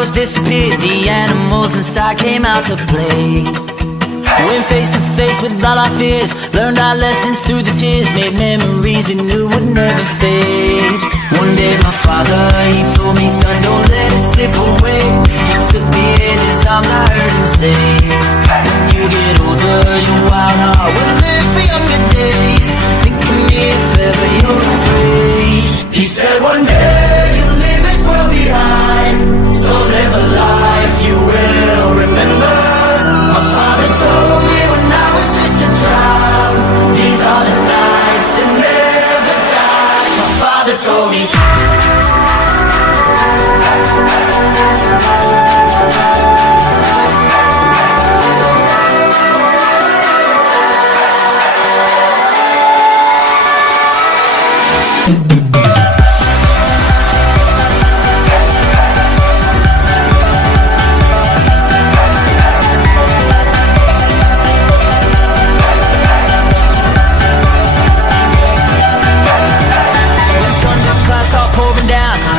shadows disappeared, the animals inside came out to play. Went face to face with all our fears, learned our lessons through the tears, made memories we knew would never fade. One day my father, he told me, son, don't let it slip away. He took me in his arms, I heard him say, when you get older, your wild heart will live for younger days. Think of me if ever you're afraid. He said one day you'll leave this world behind, so live a life you will remember. My father told me when I was just a child, these are the nights to never die. My father told me.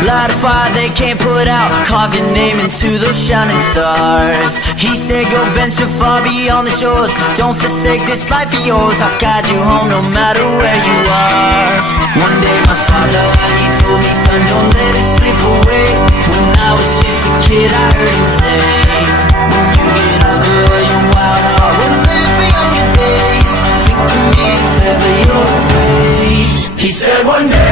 Light a fire they can't put out, carve your name into those shining stars. He said go venture far beyond the shores, don't forsake this life of yours. I'll guide you home no matter where you are. One day my father, he told me, son, don't let it slip away. When I was just a kid I heard him say, when you get older your wild heart will live for younger days. Think of me if ever you're afraid. He said one day